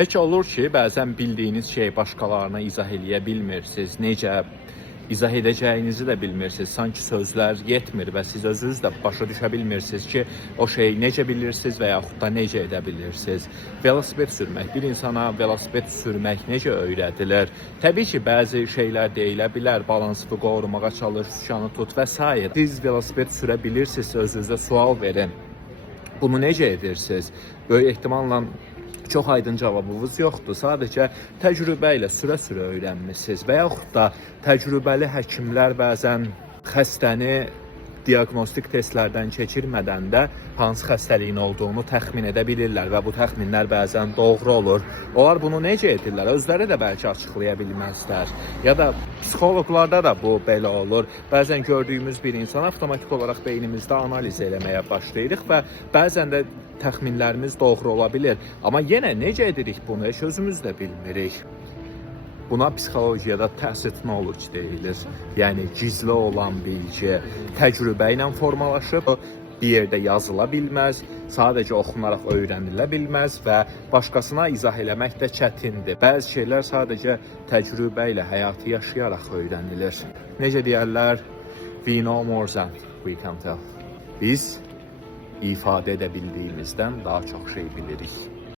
Peki olur ki, bəzən bildiyiniz şeyi başqalarına izah eləyə bilmirsiniz. Necə izah edəcəyinizi də bilmirsiniz. Sanki sözlər yetmir və siz özünüz də başa düşə bilmirsiniz ki, o şeyi necə bilirsiniz və yaxud da necə edə bilirsiniz. Velosiped sürmək, bir insana velosiped sürmək necə öyrədilir? Təbii ki, bəzi şeylər deyilə bilər, balansını qorumağa çalış, sükanı tut və s. Siz velosiped sürə bilirsiniz, özünüzə sual verin. Bunu necə edirsiniz? Böyük ehtimalla çox aydın cavabınız yoxdur. Sadəcə təcrübə ilə sürə-sürə öyrənmisiniz və yaxud da təcrübəli həkimlər bəzən xəstəni diaqnostik testlərdən keçirmədən də hansı xəstəliyin olduğunu təxmin edə bilirlər və bu təxminlər bəzən doğru olur. Onlar bunu necə edirlər? Özləri də bəlkə açıqlaya bilməzlər. Ya da psixoloqlarda da bu belə olur. Bəzən gördüyümüz bir insan avtomatik olaraq beynimizdə analiz eləməyə başlayırıq və bəzən də təxminlərimiz doğru ola bilir. Amma yenə necə edirik bunu? Heç özümüz də bilmirik. Buna psixologiyada tacit knowledge deyilir. Yəni gizli olan bilgi təcrübə ilə formalaşıb, bir yerdə yazıla bilməz, sadəcə oxunaraq öyrənilə bilməz və başqasına izah eləmək də çətindir. Bəzi şeylər sadəcə təcrübə ilə, həyatı yaşayaraq öyrənilir. Necə deyərlər? We know more than we can tell. Biz ifadə edə bildiyimizdən daha çox şey bilirik.